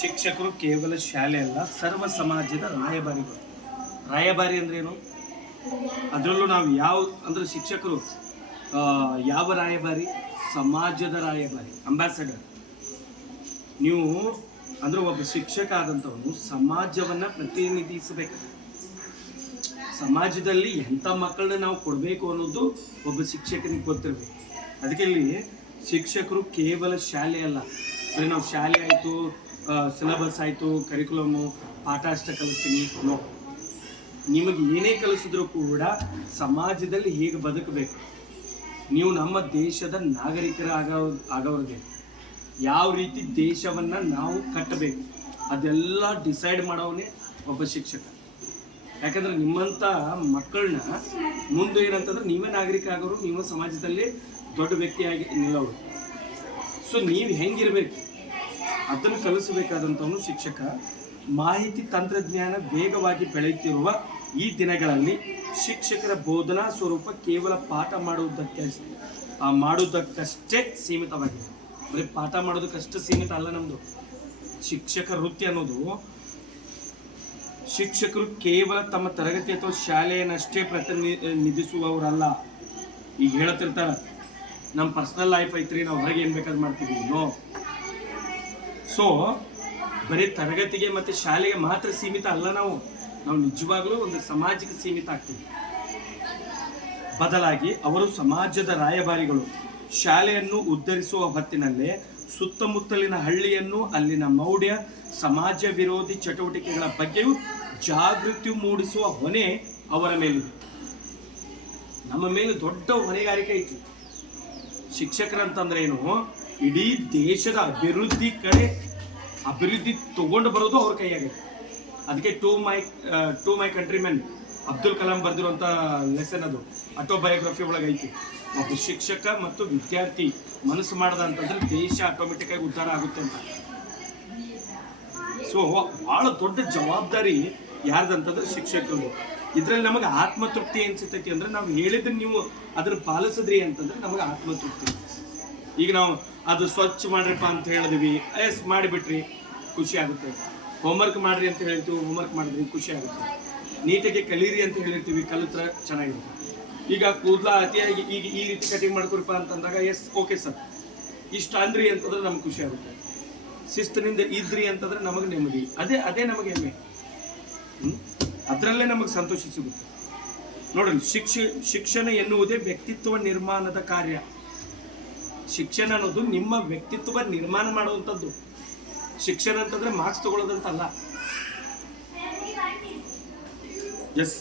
ಶಿಕ್ಷಕರು ಕೇವಲ ಶಾಲೆ ಅಲ್ಲ, ಸರ್ವ ಸಮಾಜದ ರಾಯಭಾರಿಗಳು. ರಾಯಭಾರಿ ಅಂದ್ರೇನು? ಅದರಲ್ಲೂ ನಾವು ಅಂದ್ರೆ ಶಿಕ್ಷಕರು ಯಾವ ರಾಯಭಾರಿ? ಸಮಾಜದ ರಾಯಭಾರಿ, ಅಂಬಾಸಡರ್. ನೀವು ಅಂದ್ರೆ ಒಬ್ಬ ಶಿಕ್ಷಕ ಆದಂಥವನು ಸಮಾಜವನ್ನ ಪ್ರತಿನಿಧಿಸಬೇಕು. ಸಮಾಜದಲ್ಲಿ ಎಂಥ ಮಕ್ಕಳನ್ನ ನಾವು ಕೊಡಬೇಕು ಅನ್ನೋದು ಒಬ್ಬ ಶಿಕ್ಷಕನಿಗೆ ಗೊತ್ತಿರಬೇಕು. ಅದಕ್ಕೆ ಇಲ್ಲಿ ಶಿಕ್ಷಕರು ಕೇವಲ ಶಾಲೆ ಅಲ್ಲ. ಅಂದರೆ ನಾವು ಶಾಲೆ ಆಯಿತು, ಸಿಲೆಬಸ್ ಆಯಿತು, ಕರಿಕ್ಯುಲಮು, ಪಾಠ ಅಷ್ಟೇ ಕಲಿಸ್ತೀನಿ, ನೋ. ನಿಮಗೆ ಏನೇ ಕಲಿಸಿದ್ರು ಕೂಡ ಸಮಾಜದಲ್ಲಿ ಹೇಗೆ ಬದುಕಬೇಕು, ನೀವು ನಮ್ಮ ದೇಶದ ಆಗೋರಿಗೆ ಯಾವ ರೀತಿ ದೇಶವನ್ನು ನಾವು ಕಟ್ಟಬೇಕು ಅದೆಲ್ಲ ಡಿಸೈಡ್ ಮಾಡೋವನೇ ಒಬ್ಬ ಶಿಕ್ಷಕ. ಯಾಕಂದರೆ ನಿಮ್ಮಂಥ ಮಕ್ಕಳನ್ನ ಮುಂದೆ ಏನಂತಂದ್ರೆ ನೀವೇ ನಾಗರಿಕ ಆಗೋರು, ನೀವು ಸಮಾಜದಲ್ಲಿ ದೊಡ್ಡ ವ್ಯಕ್ತಿಯಾಗಿ ನಿಲ್ಲೋರು. ಸೊ ನೀವು ಹೆಂಗಿರ್ಬೇಕು ಅದನ್ನು ಕಲಿಸಬೇಕಾದಂಥವನು ಶಿಕ್ಷಕ. ಮಾಹಿತಿ ತಂತ್ರಜ್ಞಾನ ವೇಗವಾಗಿ ಬೆಳೆಯುತ್ತಿರುವ ಈ ದಿನಗಳಲ್ಲಿ ಶಿಕ್ಷಕರ ಬೋಧನಾ ಸ್ವರೂಪ ಕೇವಲ ಪಾಠ ಮಾಡುವುದಕ್ಕಷ್ಟೇ ಸೀಮಿತವಾಗಿದೆ. ಬರೀ ಪಾಠ ಮಾಡೋದಕ್ಕಷ್ಟೇ ಸೀಮಿತ ಅಲ್ಲ ನಮ್ಮದು ಶಿಕ್ಷಕ ವೃತ್ತಿ ಅನ್ನೋದು. ಶಿಕ್ಷಕರು ಕೇವಲ ತಮ್ಮ ತರಗತಿ ಅಥವಾ ಶಾಲೆಯನ್ನಷ್ಟೇ ಪ್ರತಿನಿಧಿಸುವವರಲ್ಲ. ಈಗ ಹೇಳ್ತಿರ್ತಾರೆ ನಮ್ಮ ಪರ್ಸನಲ್ ಲೈಫ್ ಐತ್ರಿ, ನಾವು ಹೊರಗೆ ಏನು ಬೇಕಾದ್ರೂ ಮಾಡ್ತೀವಿ. ನೋ. ಸೊ ಬರೀ ತರಗತಿಗೆ ಮತ್ತು ಶಾಲೆಗೆ ಮಾತ್ರ ಸೀಮಿತ ಅಲ್ಲ. ನಾವು ನಿಜವಾಗ್ಲೂ ಒಂದು ಸಮಾಜಕ್ಕೆ ಸೀಮಿತ ಆಗ್ತೀವಿ. ಬದಲಾಗಿ ಅವರು ಸಮಾಜದ ರಾಯಭಾರಿಗಳು. ಶಾಲೆಯನ್ನು ಉದ್ಧರಿಸುವ ಹೊತ್ತಿನಲ್ಲೇ ಸುತ್ತಮುತ್ತಲಿನ ಹಳ್ಳಿಯನ್ನು, ಅಲ್ಲಿನ ಮೌಢ್ಯ, ಸಮಾಜ ವಿರೋಧಿ ಚಟುವಟಿಕೆಗಳ ಬಗ್ಗೆಯೂ ಜಾಗೃತಿ ಮೂಡಿಸುವ ಹೊಣೆ ಅವರ ಮೇಲಿದೆ. ನಮ್ಮ ಮೇಲೆ ದೊಡ್ಡ ಹೊಣೆಗಾರಿಕೆ ಐತಿ. ಶಿಕ್ಷಕರಂತಂದ್ರೆ ಏನು? ಇಡೀ ದೇಶದ ಅಭಿವೃದ್ಧಿ ತಗೊಂಡು ಬರೋದು ಅವ್ರ ಕೈಯಾಗಿದೆ. ಅದಕ್ಕೆ to my countrymen Abdul Kalam ಬರೆದಿರುವಂಥ ಲೆಸನ್ ಅದು ಆಟೋಬಯೋಗ್ರಫಿ ಒಳಗೆ ಐತಿ. ಒಬ್ಬ ಶಿಕ್ಷಕ ಮತ್ತು ವಿದ್ಯಾರ್ಥಿ ಮನಸ್ಸು ಮಾಡ್ದ ಅಂತಂದ್ರೆ ದೇಶ ಆಟೋಮೆಟಿಕ್ ಆಗಿ ಉದ್ಧಾರ ಆಗುತ್ತೆ ಅಂತ. ಸೊ ಭಾಳ ದೊಡ್ಡ ಜವಾಬ್ದಾರಿ ಯಾರ್ದಂತಂದ್ರೆ ಶಿಕ್ಷಕರು. ಇದ್ರಲ್ಲಿ ನಮಗೆ ಆತ್ಮತೃಪ್ತಿ ಅನ್ಸುತ್ತೈತಿ ಅಂದ್ರೆ ನಾವು ಹೇಳಿದ್ರೆ ನೀವು ಅದನ್ನ ಪಾಲಿಸಿದ್ರಿ ಅಂತಂದ್ರೆ ನಮಗೆ ಆತ್ಮತೃಪ್ತಿ. ಈಗ ನಾವು ಅದು ಸ್ವಚ್ಛ ಮಾಡ್ರಿಪ್ಪ ಅಂತ ಹೇಳಿದ್ವಿ, ಮಾಡಿಬಿಟ್ರಿ, ಖುಷಿ ಆಗುತ್ತೆ. ಹೋಮ್ವರ್ಕ್ ಮಾಡ್ರಿ ಅಂತ ಹೇಳ್ತೀವಿ, ಹೋಮ್ವರ್ಕ್ ಮಾಡಿದ್ರಿ, ಖುಷಿ ಆಗುತ್ತೆ. ನೀಟಾಗಿ ಕಲೀರಿ ಅಂತ ಹೇಳಿರ್ತೀವಿ, ಕಲಿತ್ರ ಚೆನ್ನಾಗಿರುತ್ತೆ. ಈಗ ಕೂದಲ ಅತಿಯಾಗಿ ಈಗ ಈ ರೀತಿ ಕಟಿಂಗ್ ಮಾಡ್ಕೊರಿಪ್ಪ ಅಂತಂದಾಗ ಓಕೆ ಸರ್ ಇಷ್ಟ ಅಂದ್ರಿ ಅಂತಂದ್ರೆ ನಮ್ಗೆ ಖುಷಿ ಆಗುತ್ತೆ. ಶಿಸ್ತಿನಿಂದ ಇದ್ರಿ ಅಂತಂದ್ರೆ ನಮಗೆ ನೆಮ್ಮದಿ, ಅದೇ ನಮಗೆ ಹೆಮ್ಮೆ. ಅದರಲ್ಲೇ ನಮಗೆ ಸಂತೋಷ ಸಿಗುತ್ತೆ. ನೋಡ್ರಿ, ಶಿಕ್ಷಣ ಎನ್ನುವುದೇ ವ್ಯಕ್ತಿತ್ವ ನಿರ್ಮಾಣದ ಕಾರ್ಯ. ಶಿಕ್ಷಣ ಅನ್ನೋದು ನಿಮ್ಮ ವ್ಯಕ್ತಿತ್ವ ನಿರ್ಮಾಣ ಮಾಡುವಂಥದ್ದು. ಶಿಕ್ಷಣ ಅಂತಂದ್ರೆ ಮಾರ್ಕ್ಸ್ ತಗೊಳ್ಳೋದಂತಲ್ಲ. ಎಸ್